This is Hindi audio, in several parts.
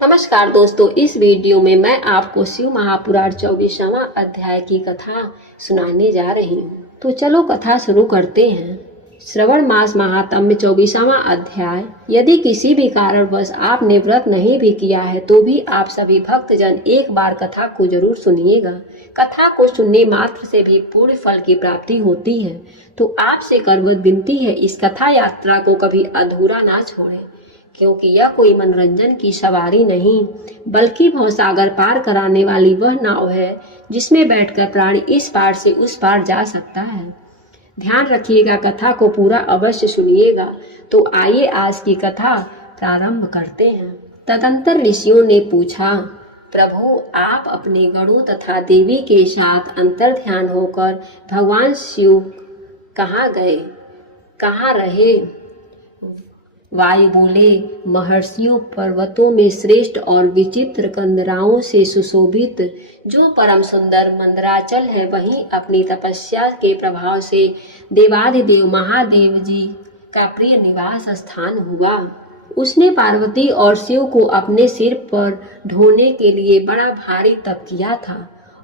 नमस्कार दोस्तों, इस वीडियो में मैं आपको शिव महापुराण 24वां अध्याय की कथा सुनाने जा रही हूँ। तो चलो कथा शुरू करते हैं। श्रवण मास महात्म्य 24वां अध्याय। यदि किसी भी कारणवश आपने व्रत नहीं भी किया है तो भी आप सभी भक्तजन एक बार कथा को जरूर सुनिएगा। कथा को सुनने मात्र से भी पूर्ण फल की प्राप्ति होती है। तो आपसे करवत विनती है, इस कथा यात्रा को कभी अधूरा ना छोड़ें, क्योंकि यह कोई मनोरंजन की सवारी नहीं बल्कि भवसागर पार कराने वाली वह नाव है जिसमें बैठकर प्राणी इस पार से उस पार जा सकता है। ध्यान रखिएगा, कथा को पूरा अवश्य सुनिएगा। तो आइए आज की कथा प्रारंभ करते हैं। तदंतर ऋषियों ने पूछा, प्रभु आप अपने गणों तथा देवी के साथ अंतर ध्यान होकर भगवान शिव कहाँ गए, कहाँ रहे? वायु बोले, महर्षियों पर्वतों में श्रेष्ठ और विचित्र कंदराओं से सुशोभित जो परम सुंदर मंदराचल है वहीं अपनी तपस्या के प्रभाव से देवाधिदेव महादेव जी का प्रिय निवास स्थान हुआ। उसने पार्वती और शिव को अपने सिर पर ढोने के लिए बड़ा भारी तप किया था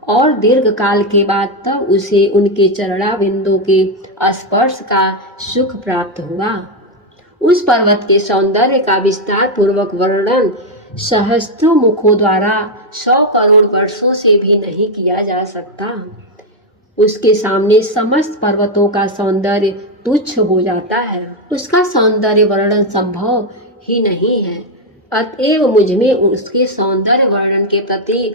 और दीर्घ काल के बाद तब उसे उनके चरणाबिंदों के स्पर्श का सुख प्राप्त हुआ। उस पर्वत के सौंदर्य का विस्तार पूर्वक वर्णन सहस्त्रों मुखों द्वारा 100 करोड़ वर्षों से भी नहीं किया जा सकता। उसके सामने समस्त पर्वतों का सौंदर्य तुच्छ हो जाता है। उसका सौंदर्य वर्णन संभव ही नहीं है। अतएव मुझमें उसके सौंदर्य वर्णन के प्रति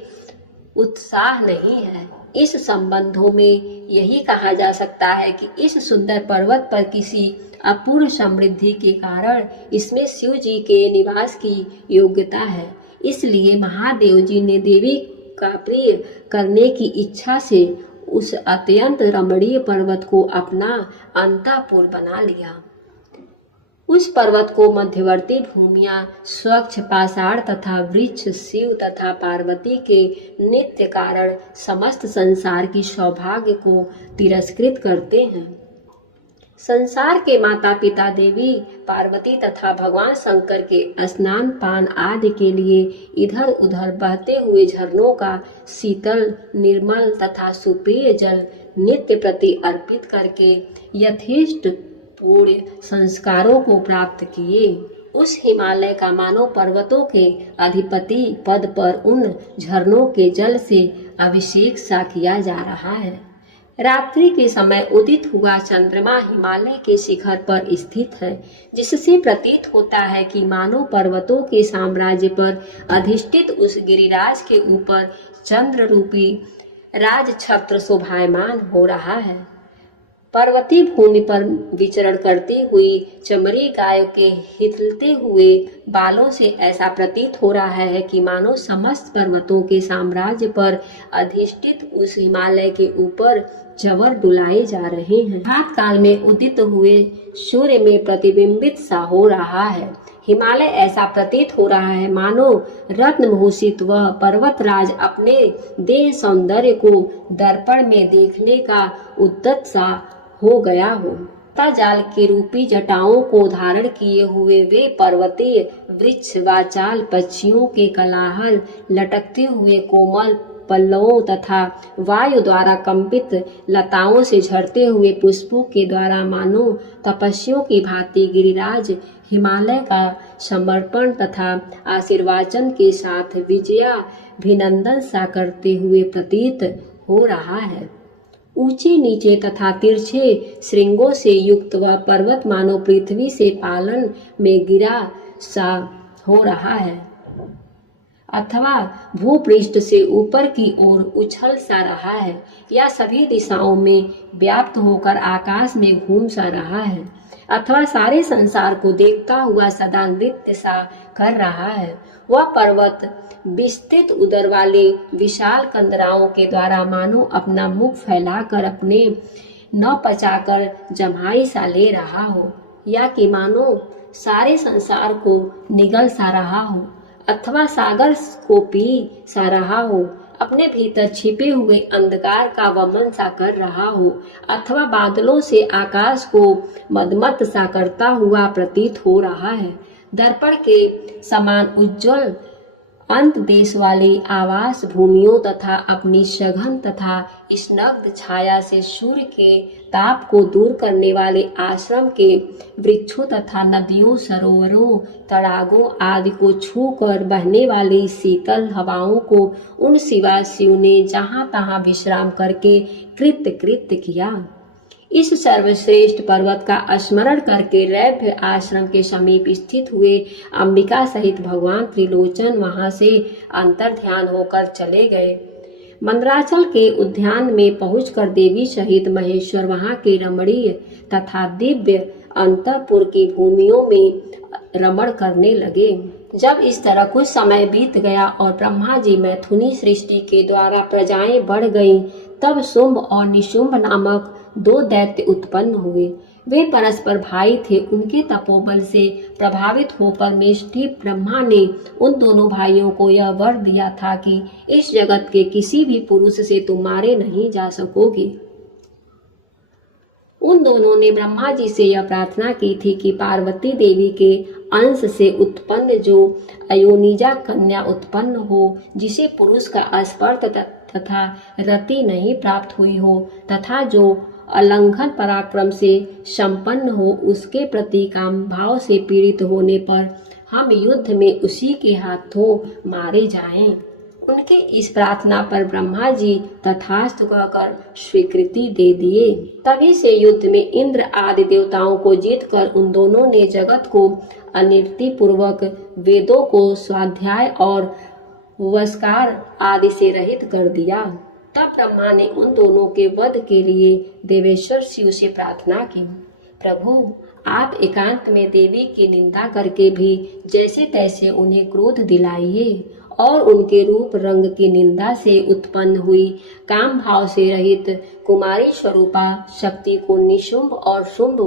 उत्साह नहीं है। इस संबंधों में यही कहा जा सकता है कि इस सुंदर पर्वत पर किसी अपूर्व समृद्धि के कारण इसमें शिव जी के निवास की योग्यता है। इसलिए महादेव जी ने देवी का प्रिय करने की इच्छा से उस अत्यंत रमणीय पर्वत को अपना अंतःपुर बना लिया। उस पर्वत को मध्यवर्ती भूमियां स्वच्छ पाषाण तथा वृक्ष शिव तथा पार्वती के नित्य कारण समस्त संसार की सौभाग्य को तिरस्कृत करते हैं। संसार के माता पिता देवी पार्वती तथा भगवान शंकर के स्नान पान आदि के लिए इधर उधर बहते हुए झरनों का शीतल निर्मल तथा सुपेय जल नित्य प्रति अर्पित करके यथेष्ट पूर्ण संस्कारों को प्राप्त किए। उस हिमालय का मानव पर्वतों के अधिपति पद पर उन झरनों के जल से अभिषेक सा किया जा रहा है। रात्रि के समय उदित हुआ चंद्रमा हिमालय के शिखर पर स्थित है, जिससे प्रतीत होता है कि मानव पर्वतों के साम्राज्य पर अधिष्ठित उस गिरिराज के ऊपर चंद्र रूपी राज छत्र शोभायमान हो रहा है। पर्वतीय भूमि पर विचरण करती हुई चमड़ी गायों के हिलते हुए बालों से ऐसा प्रतीत हो रहा है कि मानो समस्त पर्वतों के साम्राज्य पर अधिष्ठित उस हिमालय के ऊपर जवर डुलाए जा रहे हैं। प्रातः काल में उदित हुए सूर्य में प्रतिबिंबित सा हो रहा है। हिमालय ऐसा प्रतीत हो रहा है मानो रत्नभूषित वह पर्वतराज अपने देह सौंदर्य को दर्पण में देखने का उद्यत सा हो गया हो। जाल के रूपी जटाओं को धारण किए हुए वे पर्वतीय वृक्ष वाचाल पक्षियों के कलाहल लटकते हुए कोमल पल्लवों तथा वायु द्वारा कंपित लताओं से झड़ते हुए पुष्पों के द्वारा मानो तपस्वियों की भांति गिरिराज हिमालय का समर्पण तथा आशीर्वाचन के साथ विजयाभिनंदन सा करते हुए प्रतीत हो रहा है। ऊंचे नीचे तथा तिरछे श्रृंगों से युक्त वह पर्वत मानो पृथ्वी से पालन में गिरा सा हो रहा है अथवा भूपृष्ठ से ऊपर की ओर उछल सा रहा है या सभी दिशाओं में व्याप्त होकर आकाश में घूम सा रहा है अथवा सारे संसार को देखता हुआ सदा नृत्य सा कर रहा है। वह पर्वत विस्तृत उदर वाले विशाल कंदराओं के द्वारा मानो अपना मुख फैलाकर अपने न पचाकर जमाई सा ले रहा हो, या कि मानो सारे संसार को निगल सा रहा हो अथवा सागर को पी सा रहा हो, अपने भीतर छिपे हुए अंधकार का वमन सा कर रहा हो अथवा बादलों से आकाश को मदमत सा करता हुआ प्रतीत हो रहा है। दर्पण के समान उज्जवल अंत देश वाली आवास भूमियों तथा अपनी सघन तथा स्नग्ध छाया से सूर्य के ताप को दूर करने वाले आश्रम के वृक्षों तथा नदियों, सरोवरों, तड़ागों आदि को छूकर बहने वाली शीतल हवाओं को उन शिवा शिव ने जहाँ तहाँ विश्राम करके कृत्य कृत्य किया। इस सर्वश्रेष्ठ पर्वत का स्मरण करके रैभ्य आश्रम के समीप स्थित हुए अंबिका सहित भगवान त्रिलोचन वहां से अंतर ध्यान होकर चले गए। मंदराचल के उद्यान में पहुंचकर देवी सहित महेश्वर वहां के रमणीय तथा दिव्य अंतःपुर की भूमियों में रमण करने लगे। जब इस तरह कुछ समय बीत गया और ब्रह्मा जी मैथुनी सृष्टि के द्वारा प्रजाएं बढ़ गईं, तब शुंभ और निशुंभ नामक दो दैत्य उत्पन्न हुए। वे परस्पर भाई थे। उनके तपोबल से प्रभावित होकर मेष्ठी ब्रह्मा ने उन दोनों भाइयों को यह वर दिया था कि इस जगत के किसी भी पुरुष से तुम मारे नहीं जा सकोगे। उन दोनों ने ब्रह्मा जी से यह प्रार्थना की थी कि पार्वती देवी के अंश से उत्पन्न जो अयोनिजा कन्या उत्पन्न हो, जिसे पुरुष का स्पर्श तथा रति नहीं प्राप्त हुई हो तथा जो अलंघन पराक्रम से संपन्न हो, उसके प्रति काम भाव से पीड़ित होने पर हम युद्ध में उसी के हाथों मारे जाएं। उनके इस प्रार्थना पर ब्रह्मा जी तथास्तु कहकर स्वीकृति दे दिए। तभी से युद्ध में इंद्र आदि देवताओं को जीतकर उन दोनों ने जगत को अनिर्ति पूर्वक वेदों को स्वाध्याय और वस्कार आदि से रहित कर दिया। तब ब्रह्मा ने उन दोनों के वध के लिए देवेश्वर शिव से प्रार्थना की, प्रभु आप एकांत में देवी की निंदा करके भी जैसे तैसे उन्हें क्रोध दिलाइए और उनके रूप रंग की निंदा से उत्पन्न हुई काम भाव से रहित कुमारी स्वरूपा शक्ति को निशुंभ और शुंभ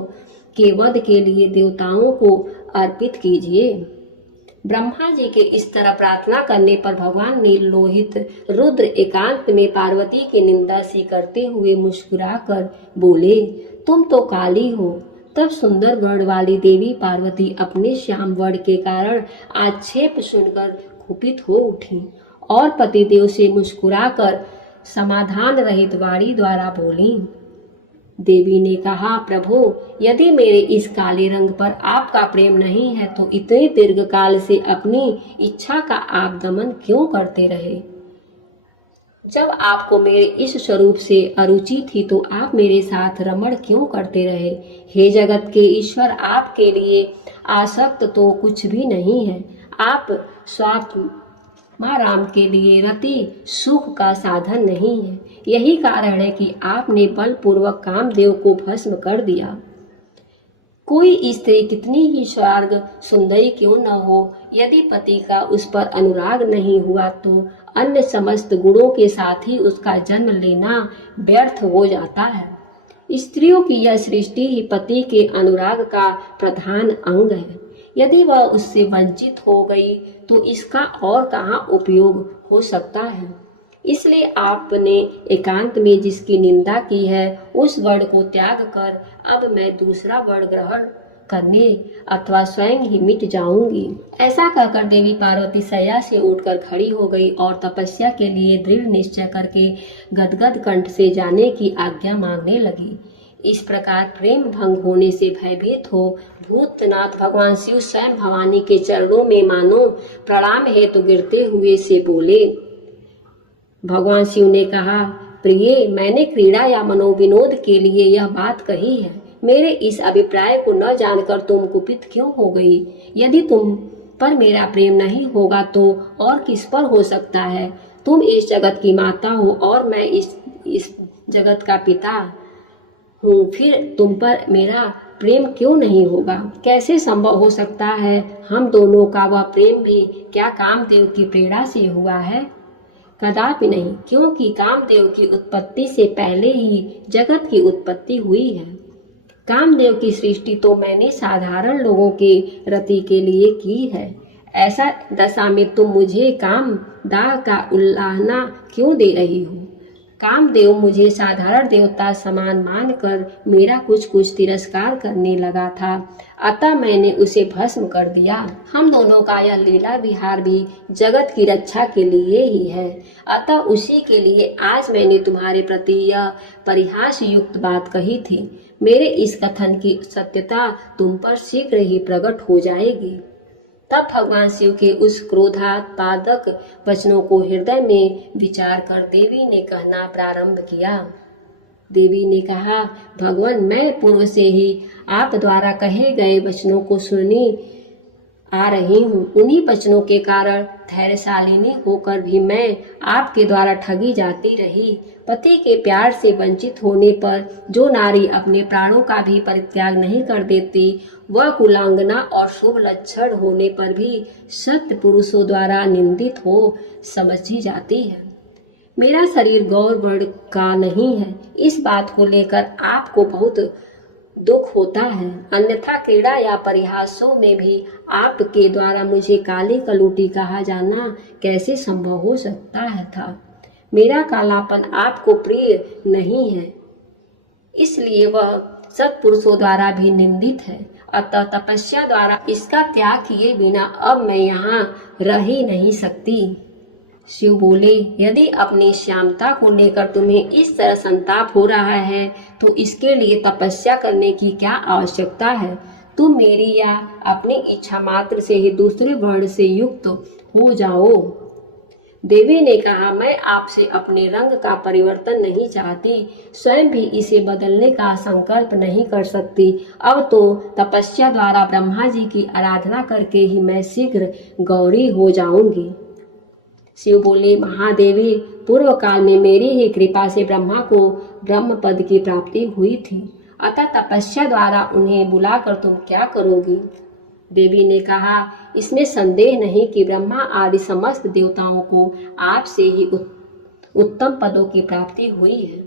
के वध के लिए देवताओं को अर्पित कीजिए। ब्रह्मा जी के इस तरह प्रार्थना करने पर भगवान ने लोहित रुद्र एकांत में पार्वती की निंदा सी करते हुए मुस्कुराकर बोले, तुम तो काली हो। तब सुंदर वर्ण वाली देवी पार्वती अपने श्याम वर्ण के कारण आक्षेप सुनकर कुपित हो उठी और पतिदेव से मुस्कुराकर समाधान रहित वाणी द्वारा बोली। देवी ने कहा, प्रभु यदि मेरे इस काले रंग पर आपका प्रेम नहीं है तो इतने दीर्घ काल से अपनी इच्छा का आप दमन क्यों करते रहे। जब आपको मेरे इस स्वरूप से अरुचि थी तो आप मेरे साथ रमण क्यों करते रहे। हे जगत के ईश्वर, आपके लिए आसक्त तो कुछ भी नहीं है। आप स्वात्मा राम के लिए रति सुख का साधन नहीं है। यही कारण है कि आपने बलपूर्वक कामदेव को भस्म कर दिया। कोई स्त्री कितनी ही स्वर्ग सुंदरी क्यों न हो, यदि पति का उस पर अनुराग नहीं हुआ तो अन्य समस्त गुणों के साथ ही उसका जन्म लेना व्यर्थ हो जाता है। स्त्रियों की यह सृष्टि ही पति के अनुराग का प्रधान अंग है। यदि वह उससे वंचित हो गई तो इसका और कहाँ उपयोग हो सकता है। इसलिए आपने एकांत में जिसकी निंदा की है उस वर्ण को त्याग कर अब मैं दूसरा वर्ण ग्रहण करने अथवा स्वयं ही मिट जाऊंगी। ऐसा कहकर देवी पार्वती शैया से उठकर खड़ी हो गई और तपस्या के लिए दृढ़ निश्चय करके गदगद कंठ से जाने की आज्ञा मांगने लगी। इस प्रकार प्रेम भंग होने से भयभीत हो भूतनाथ भगवान शिव स्वयं भवानी के चरणों में मानो प्रणाम हेतु गिरते हुए से बोले। भगवान शिव ने कहा, प्रिय, मैंने क्रीड़ा या मनोविनोद के लिए यह बात कही है। मेरे इस अभिप्राय को न जानकर तुम कुपित क्यों हो गई। यदि तुम पर मेरा प्रेम नहीं होगा तो और किस पर हो सकता है। तुम इस जगत की माता हो और मैं इस जगत का पिता हूँ, फिर तुम पर मेरा प्रेम क्यों नहीं होगा। कैसे संभव हो सकता है। हम दोनों का वह प्रेम भी क्या कामदेव की प्रेरणा से हुआ है। कदापि नहीं, क्योंकि कामदेव की उत्पत्ति से पहले ही जगत की उत्पत्ति हुई है। कामदेव की सृष्टि तो मैंने साधारण लोगों के रति के लिए की है। ऐसा दशा में तुम मुझे काम दाह का उल्लाहना क्यों दे रही हो। कामदेव मुझे साधारण देवता समान मानकर मेरा कुछ कुछ तिरस्कार करने लगा था, अतः मैंने उसे भस्म कर दिया। हम दोनों का यह लीला विहार भी जगत की रक्षा के लिए ही है, अतः उसी के लिए आज मैंने तुम्हारे प्रति यह परिहास युक्त बात कही थी। मेरे इस कथन की सत्यता तुम पर शीघ्र ही प्रकट हो जाएगी। तब भगवान शिव के उस क्रोधात्पादक वचनों को हृदय में विचार कर देवी ने कहना प्रारंभ किया। देवी ने कहा, भगवान, मैं पूर्व से ही आप द्वारा कहे गए वचनों को सुनी आ रही हूँ। उन्हीं वचनों के कारण धैर्यशालिनी होकर भी मैं आपके द्वारा ठगी जाती रही। पति के प्यार से वंचित होने पर जो नारी अपने प्राणों का भी परित्याग नहीं कर देती, वह कुलांगना और शुभ लक्षण होने पर भी सत्य पुरुषों द्वारा निंदित हो समझी जाती है। मेरा शरीर गौर वर्ण का नहीं है, इस बात को लेकर आपको बहुत दुख होता है। अन्यथा क्रीड़ा या परिहासों में भी आपके द्वारा मुझे काली कलूटी कहा जाना कैसे संभव हो सकता है था। मेरा कालापन आपको प्रिय नहीं है, इसलिए वह सत्पुरुषों द्वारा भी निंदित है। अतः तपस्या द्वारा इसका त्याग किए बिना अब मैं यहाँ रह ही नहीं सकती। शिव बोले, यदि अपनी श्यामता को लेकर तुम्हें इस तरह संताप हो रहा है तो इसके लिए तपस्या करने की क्या आवश्यकता है। तुम मेरी या अपनी इच्छा मात्र से ही दूसरे वर्ण से युक्त हो जाओ। देवी ने कहा, मैं आपसे अपने रंग का परिवर्तन नहीं चाहती, स्वयं भी इसे बदलने का संकल्प नहीं कर सकती। अब तो तपस्या द्वारा ब्रह्मा जी की आराधना करके ही मैं शीघ्र गौरी हो जाऊंगी। शिव बोले, महादेवी, पूर्व काल में मेरी ही कृपा से ब्रह्मा को ब्रह्म पद की प्राप्ति हुई थी, अतः तपस्या द्वारा उन्हें बुलाकर तुम क्या करोगी। देवी ने कहा, इसमें संदेह नहीं कि ब्रह्मा आदि समस्त देवताओं को आपसे ही उत्तम पदों की प्राप्ति हुई है।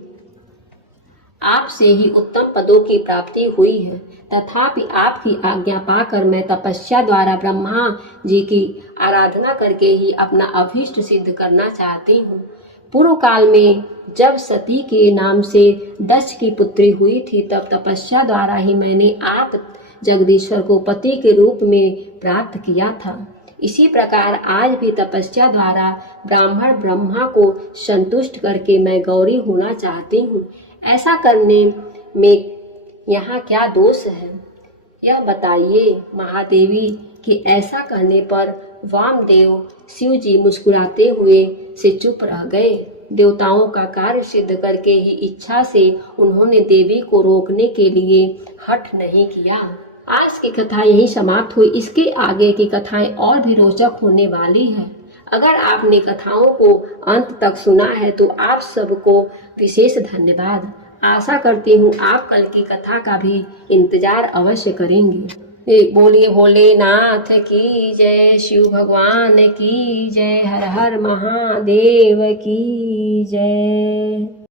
आपसे ही उत्तम पदों की प्राप्ति हुई है। तथापि आपकी आज्ञा पाकर मैं तपस्या द्वारा ब्रह्मा जी की आराधना करके ही अपना अभीष्ट सिद्ध करना चाहती हूँ। पूर्व काल में जब सती के नाम से दक्ष की पुत्री हुई थी, तब तपस्या द्वारा ही मैंने आप जगदीश्वर को पति के रूप में प्राप्त किया था। इसी प्रकार आज भी तपस्या द्वारा ब्राह्मण ब्रह्मा को संतुष्ट करके मैं गौरी होना चाहती हूँ। ऐसा करने में यहाँ क्या दोष है, यह बताइए महादेवी। कि ऐसा कहने पर वामदेव शिव जी मुस्कुराते हुए से चुप रह गए। देवताओं का कार्य सिद्ध करके ही इच्छा से उन्होंने देवी को रोकने के लिए हठ नहीं किया। आज की कथा यही समाप्त हुई। इसके आगे की कथाएं और भी रोचक होने वाली है। अगर आपने कथाओं को अंत तक सुना है तो आप सबको विशेष धन्यवाद। आशा करती हूँ आप कल की कथा का भी इंतजार अवश्य करेंगे। बोलिए भोलेनाथ की जय, शिव भगवान की जय, हर हर महादेव की जय।